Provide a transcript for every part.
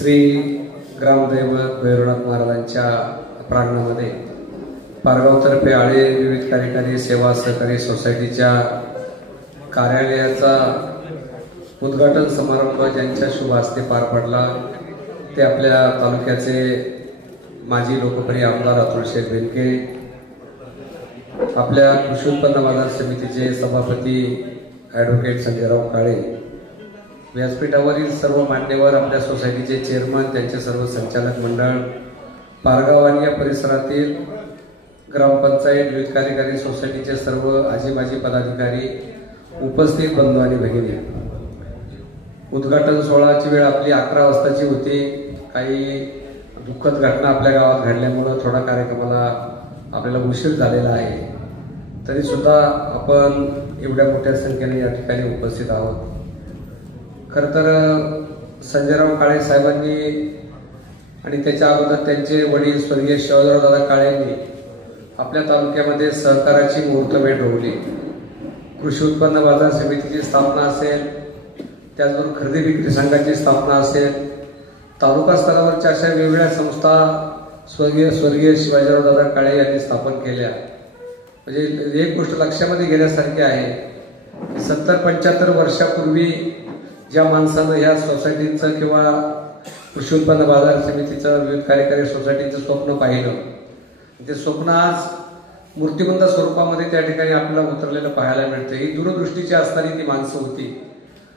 श्री ग्रामदैवत भैरवनाथ महाराजांच्या प्रांगणामध्ये पारगावतर्फे आळे विविध कार्यकारी सेवा सहकारी सोसायटीच्या कार्यालयाचा उद्घाटन समारंभ ज्यांच्या शुभ हस्ते पार पडला ते आपल्या तालुक्याचे माजी लोकप्रिय आमदार अतुल शेठ बेनके, आपल्या कृषी उत्पन्न बाजार समितीचे सभापती ॲडव्होकेट संजयराव काळे, व्यासपीठावरील सर्व मान्यवर, आपल्या सोसायटीचे चेअरमन, त्यांचे सर्व संचालक मंडळ, पारगाव आणि या परिसरातील ग्रामपंचायत विविध कार्यकारी सोसायटीचे सर्व आजी माजी पदाधिकारी, उपस्थित बंधू आणि भगिनी, उद्घाटन सोहळ्याची वेळ आपली 11 वाजताची होती. काही दुःखद घटना आपल्या गावात घडल्यामुळे थोडा कार्यक्रमाला आपल्याला उशीर झालेला आहे. तरी सुद्धा आपण एवढ्या मोठ्या संख्येने या ठिकाणी उपस्थित आहोत. खरं तर संजयराव काळे साहेबांनी आणि त्याच्या अगोदर त्यांचे वडील स्वर्गीय शिवाजीरावदादा काळेंनी आपल्या तालुक्यामध्ये सहकाराची मुहूर्तमेढ रोवली. कृषी उत्पन्न बाजार समितीची स्थापना असेल, त्याचबरोबर खरेदी विक्री संघाची स्थापना असेल, तालुका स्तरावरच्या अशा वेगवेगळ्या संस्था स्वर्गीय शिवाजीरावदादा काळे यांनी स्थापन केल्या. म्हणजे एक गोष्ट लक्षामध्ये घेण्यासारखी आहे, 70-75 वर्षापूर्वी ज्या माणसानं ह्या सोसायटीचं किंवा कृषी उत्पन्न बाजार समितीचं विविध कार्यकारी सोसायटीचं स्वप्न पाहिलं, ते स्वप्न आज मूर्तिमंत स्वरूपामध्ये त्या ठिकाणी आपल्याला उतरलेलं पाहायला मिळतं. ही दूरदृष्टीची असणारी ती माणसं होती.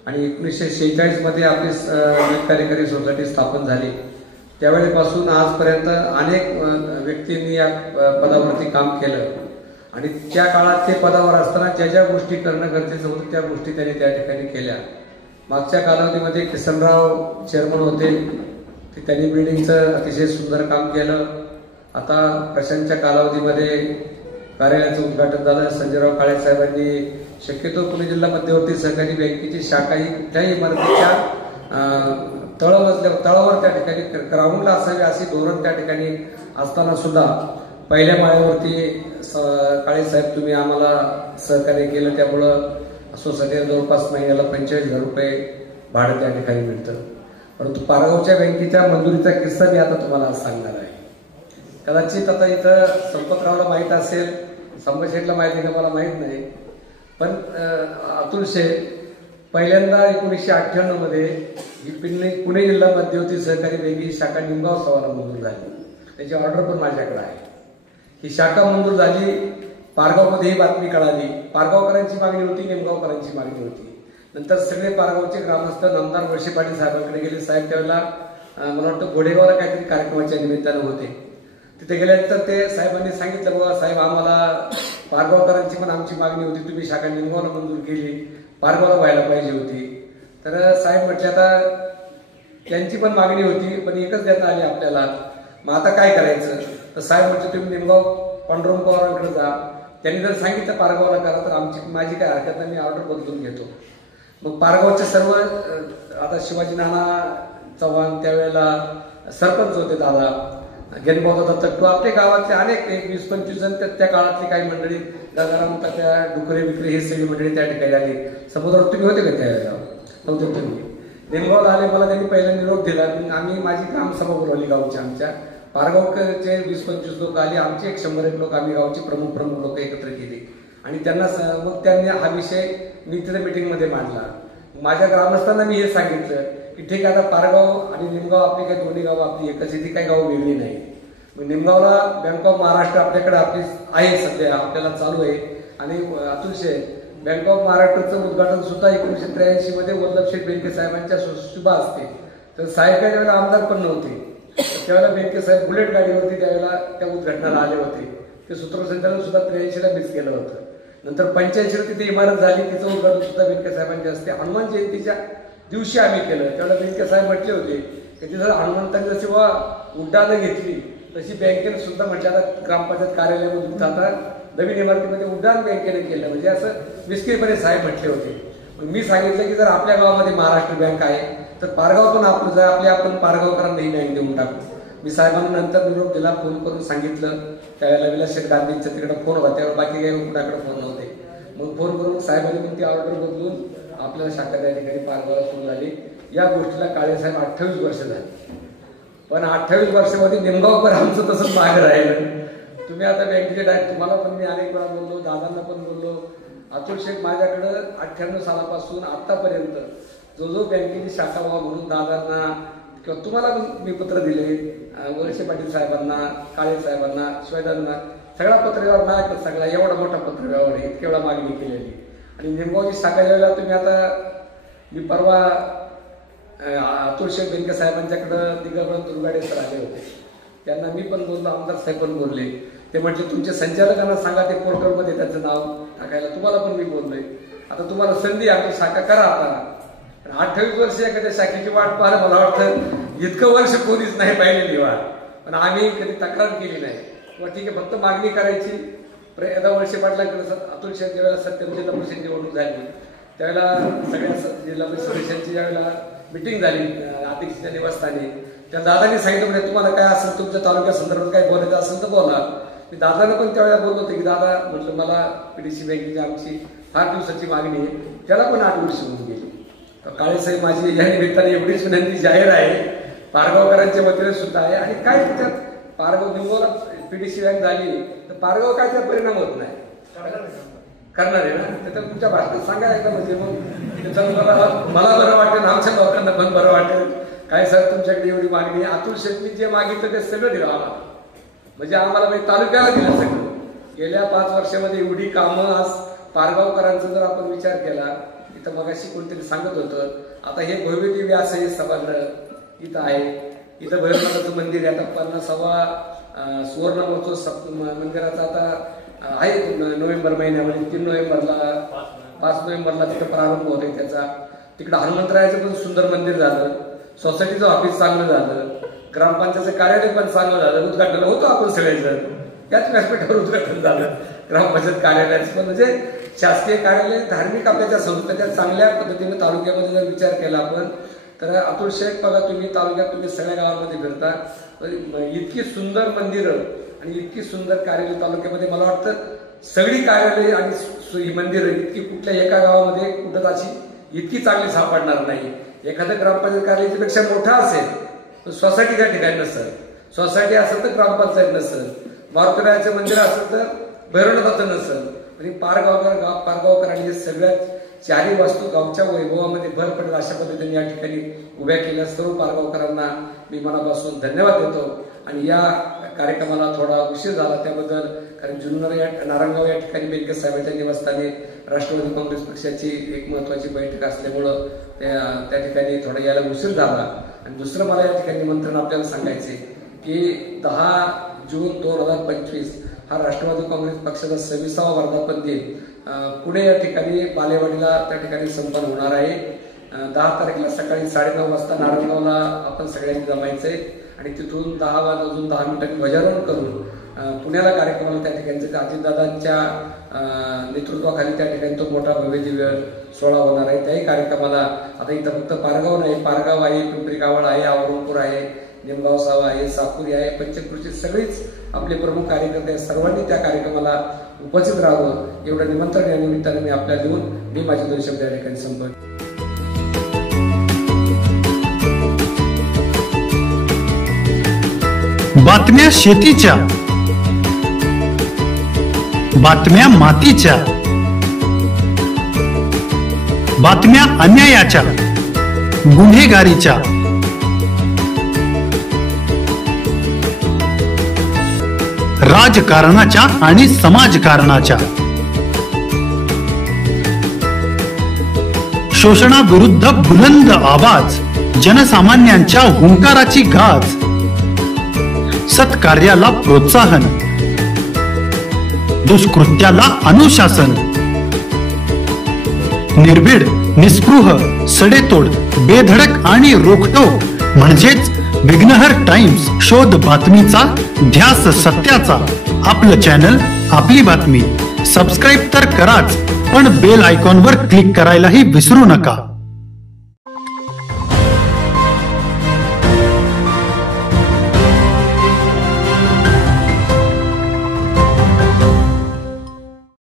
आणि 1946 मध्ये आपली विविध कार्यकारी सोसायटी स्थापन झाली. त्यावेळेपासून आजपर्यंत अनेक व्यक्तींनी या पदावरती काम केलं आणि त्या काळात ते पदावर असताना ज्या ज्या गोष्टी करणं गरजेचं होतं त्या गोष्टी त्यांनी त्या ठिकाणी केल्या. मागच्या कालावधीमध्ये किसनराव चेअरमन होते, त्यांनी बिल्डिंगचं अतिशय सुंदर काम केलं. आता प्रशांतच्या कालावधीमध्ये कार्यालयाचं उद्घाटन झालं. संजयराव काळे साहेबांनी शक्यतो पुणे जिल्हा मध्यवर्ती सहकारी बँकेची शाखा ही कुठल्याही इमारतीच्या तळावर त्या ठिकाणी ग्राउंडला असावी अशी धोरण त्या ठिकाणी असताना सुद्धा पहिल्या माळ्यावरती काळे साहेब तुम्ही आम्हाला सहकार्य केलं, त्यामुळं सोसायटीला जवळपास महिन्याला 45,000 रुपये भाडं त्या ठिकाणी मिळतं. परंतु पारगावच्या बँकेच्या मंजुरीचा किस्सा मी आता तुम्हाला सांगणार आहे. कदाचित आता इथं संपतरावला माहीत असेल, संभाशेठला माहिती का मला माहीत नाही, पण अतुल शेठ पहिल्यांदा 1998 मध्ये पुणे जिल्हा मध्यवर्ती सहकारी बँकेची शाखा निमगाव सवाला मंजूर झाली. त्याची ऑर्डर पण माझ्याकडे आहे. ही शाखा मंजूर झाली, पारगावमध्ये ही बातमी कळाली. पारगावकरांची मागणी होती, निमगावकरांची मागणी होती. नंतर सगळे पारगावचे ग्रामस्थ नामदार वळसे पाटील साहेबांकडे गेले. साहेब त्यावेळेला मला वाटतं घोडेगावला काहीतरी कार्यक्रमाच्या निमित्तानं होते. तिथे गेल्यानंतर ते साहेबांनी सांगितलं, बाबा साहेब आम्हाला पारगावकरांची पण आमची मागणी होती, तुम्ही शाखा निमगावला मंजूर केली, पारगावला व्हायला पाहिजे होती. तर साहेब म्हटले आता त्यांची पण मागणी होती पण एकच देता आली आपल्याला, मग आता काय करायचं. तर साहेब म्हटलं तुम्ही निमगाव पांडुरंग पवारांकडे जा, त्यांनी जर सांगितलं पारगावला करा तर माझी काय हरकत नाही, मी ऑर्डर बदलून घेतो. मग पारगावचे सर्व आता शिवाजी नाना चव्हाण त्यावेळेला सरपंच होते, दादा गेनभाऊ तट्टू, आपल्या गावातले अनेक 20-25 जण त्या काळातली काही मंडळी, गंगाराम त्या डुकरे विक्रे ही सगळी मंडळी त्या ठिकाणी आली. समुद्रावर तुम्ही होते का त्यावेळेला? नव्हते तुम्ही. नेमगावला आले, मला त्यांनी पहिला निरोप दिला. आम्ही माझी ग्रामसभा बोलवली गावची. आमच्या पारगावचे 20-25 लोक आले, आमचे 100-1 लोक, आम्ही गावचे प्रमुख लोक एकत्र केले आणि त्यांना मग त्यांनी हा विषय मी तिथे मीटिंगमध्ये मांडला. माझ्या ग्रामस्थांना मी हे सांगितलं की ठीक आहे, आता पारगाव आणि निमगाव आपली काही दोन्ही गावं आपली एकच, ती काही गावं वेगळी नाही. मग निमगावला बँक ऑफ महाराष्ट्र आपल्याकडे आपली आहे, सध्या आपल्याला चालू आहे. आणि अतुल शेठ बँक ऑफ महाराष्ट्राचं उद्घाटन सुद्धा 1983 मध्ये वल्लभ शेठ बेनके साहेबांच्या शुभ असते. तर साहेब काही त्यावेळेला आमदार पण नव्हते, त्यावेळेला बेनके साहेब बुलेट गाडीवरती त्यावेळेला त्या उद्घाटनाला आले होते. ते सूत्रसंचालन सुद्धा 83ला मिस केलं होतं. नंतर 85ला तिथे इमारत झाली, तिचं उद्घाटन सुद्धा बेनके साहेबांच्या हस्ते हनुमान जयंतीच्या दिवशी आम्ही केलं. त्यावेळेला बेनके साहेब म्हटले होते की तिथं हनुमंतांनी जशी उड्डाणं घेतली तशी बँकेने सुद्धा म्हटलं आता ग्रामपंचायत कार्यालयामध्ये आता नवीन इमारतीमध्ये उड्डाण बँकेने केलं, म्हणजे असं विस्किरीपणे साहेब म्हटले होते. मग मी सांगितलं की जर आपल्या गावामध्ये महाराष्ट्र बँक आहे तर पारगाव पण आपलं जर आपण पारगावकरांना ही बँक देऊन टाकू. मी साहेबांना नंतर निरोप दिला, फोन करून सांगितलं. त्यावेळेला विलास शेठ गांधींच्या तिकडे फोन होता, त्यावेळेला बाकी काही कुणाकडे फोन नव्हते. मग फोन करून साहेबांनी पण ती ऑर्डर बदलून आपल्याला शाखा त्या ठिकाणी पारगावला सुरू झाली. या गोष्टीला काळेसाहेब 28 वर्ष झाली. पण 28 वर्षामध्ये निमगावकर आमचं तसंच मागे राहिलं. तुम्ही आता बँकेचे डायरेक्ट, तुम्हाला पण मी अनेक वेळा बोललो, दादांना पण बोललो. अतुल शेख माझ्याकडं 98 सालापासून आतापर्यंत जो बँकेची शाखा व्हावा म्हणून दादांना किंवा तुम्हाला मी पत्र दिले, वळसे पाटील साहेबांना, काळे साहेबांना, शिवाजीदादांना, सगळा पत्रव्यवहार माझ्याकडे सगळा एवढा मोठा पत्रव्यवहार आहे, इतकी वेळा मागणी केलेली. आणि निमगावची शाखा ज्यावेळेला तुम्ही आता, मी परवा अतुल शेख बेनके साहेबांच्याकडं दिगंबर दुर्गाडे सर आले होते, त्यांना मी पण बोललो, आमदार साहेब पण बोलले. ते म्हटले तुमच्या संचालकांना सांगा ते पोर्टलमध्ये त्याचं नाव टाकायला. तुम्हाला पण मी बोललोय. आता तुम्हाला संधी, आमची शाखा करा आता. 28 वर्ष एखाद्या शाखेची वाट पाहायला मला वाटतं इतकं वर्ष कोणीच नाही पाहिलेली वाट. पण आम्ही कधी तक्रार केली नाही किंवा ठीक आहे फक्त मागणी करायची. एकदा वळसे पाटलांकडे अतुल शेख ज्यावेळेला सत्यम जिल्हा परिषद निवडणूक झाली त्यावेळेला सगळ्या जिल्हा परिषद सदस्यांची ज्यावेळेला मिटिंग झाली अध्यक्षाच्या निवासस्थानी, त्या दादांनी सांगितलं म्हणजे तुम्हाला काय असेल तुमच्या तालुक्या संदर्भात काय बोलायचं असेल तर बोला. मी दादांना पण त्यावेळेला बोललो होतो की दादा म्हटलं मला पीडीसी बँकेची आमची फार दिवसाची मागणी आहे, त्याला पण 8 वर्ष होऊन गेली. तर काळेसाहेब माझी या निमित्ताने एवढीच विनंती जाहीर आहे, पारगावकरांच्या वतीने सुद्धा आहे. आणि काय त्याच्यात पारगाव निमगावला पीडीसी बँक झाली तर पारगाव काय त्याचा परिणाम होत नाही, करणार आहे ना. त्याच्यात तुमच्या भाषणात सांगा एकदा, म्हणजे मग त्याच्यात मला बरं वाटेल, आमच्या लोकांना पण बरं वाटेल. काय सर तुमच्याकडे एवढी मागणी आहे, अतुल शेट्टी जे मागितलं ते सगळं दिलं आम्हाला, म्हणजे आम्हाला म्हणजे तालुक्याला दिलं सगळं. गेल्या 5 वर्षामध्ये एवढी कामं आज पारगावकरांचा जर आपण विचार केला, इथं मगाशी कोणतरी सांगत होतं, आता हे भव्यदेवी असं हे सभागृह इथं आहे, इथं भैरवनाथाचं मंदिर आहे. आता 50वा सुवर्ण महोत्सव मंदिराचा आता आहे नोव्हेंबर महिन्यामध्ये, 3 नोव्हेंबरला 5 नोव्हेंबरला तिथं प्रारंभ होतोय त्याचा. तिकडं हनुमंतरायाचं पण सुंदर मंदिर झालं, सोसायटीचं ऑफिस चांगलं झालं, ग्रामपंचायतचं कार्यालय पण चांगलं झालं, उद्घाटन होतो आपण सगळेजण, याच व्यासपीठावर उद्घाटन झालं ग्रामपंचायत कार्यालयाचं पण. म्हणजे शासकीय कार्यालय धार्मिक आपल्या संस्था चांगल्या पद्धतीने तालुक्यामध्ये जर विचार केला आपण तर अतुल शेख बघा, तुम्ही तालुक्यात तुम्ही सगळ्या गावांमध्ये फिरता, इतकी सुंदर मंदिरं आणि इतकी सुंदर कार्यालय तालुक्यामध्ये, मला वाटतं सगळी कार्यालय आणि मंदिरं इतकी कुठल्या एका गावामध्ये कुठं अशी इतकी चांगली सापडणार नाही. एखादं ग्रामपंचायत कार्यालयापेक्षा मोठा असेल तर सोसायटी त्या ठिकाणी नसेल, सोसायटी असेल तर ग्रामपंचायत नसेल, मारुतीरायाचं मंदिर असेल तर भैरवनाथाचं नसेल. आणि पारगावकरांनी सगळ्यात 4ही वास्तू गावच्या वैभवामध्ये भर पडेल अशा पद्धतीने या ठिकाणी उभ्या केल्या. सर्व पारगावकरांना मी मनापासून धन्यवाद देतो. आणि या कार्यक्रमाला थोडा उशीर झाला त्याबद्दल, कारण जुन्नर या नारायणगाव या ठिकाणी बेनके साहेबांच्या निवासस्थानी राष्ट्रवादी काँग्रेस पक्षाची एक महत्वाची बैठक असल्यामुळं त्या ठिकाणी थोडा यायला उशीर झाला. आणि दुसरं मला या ठिकाणी निमंत्रण आपल्याला सांगायचे की 10 जून 2025 हा राष्ट्रवादी काँग्रेस पक्षाचा 26वा वर्धापन दिन पुणे या ठिकाणी बालेवाडीला त्या ठिकाणी संपन्न होणार आहे. 10 तारखेला सकाळी 9:30 वाजता नारायणगावला आपण सगळ्यांनी जमायचंय आणि तिथून 10 वाजून 10 मिनिटांनी ध्वजारोहण करून पुण्याला कार्यक्रमाला त्या ठिकाणी अजितदादांच्या नेतृत्वाखाली त्या ठिकाणी तो मोठा भव्यदिव्य सोहळा होणार आहे. त्याही कार्यक्रमाला आता इथं फक्त पारगाव नाही, पारगाव आहे, पिंपरी गावळ आहे, आवरूणपूर आहे, निमगाव सावा आहे, साकुरी आहे, पंचकृषी सगळीच आपले प्रमुख कार्यकर्ते सर्वांनी त्या कार्यक्रमाला उपस्थित राहावं एवढं निमंत्रण या निमित्ताने मी आपल्याला देऊन मी माझे 2 शब्द या ठिकाणी संपवतो. बातम्या शेतीच्या, बातम्या मातीच्या, बातम्या अन्यायाच्या, गुन्हेगारीच्या, राजकारणाच्या आणि समाजकारणाच्या, शोषणाविरुद्ध बुलंद आवाज, जनसामान्यांच्या हुंकाराची गाज, सत्कार्याला प्रोत्साहन, दुष्कृत्याला अनुशासन, निर्भीड, निस्पृह, सडेतोड, बेधडक आणि रोखटोक म्हणजेच विघ्नहर टाइम्स. शोध बातमीचा, ध्यास सत्याचा. आपलं चॅनल, आपली बातमी. सबस्क्राईब तर कराच, पण बेल आयकॉनवर क्लिक करायलाही विसरू नका.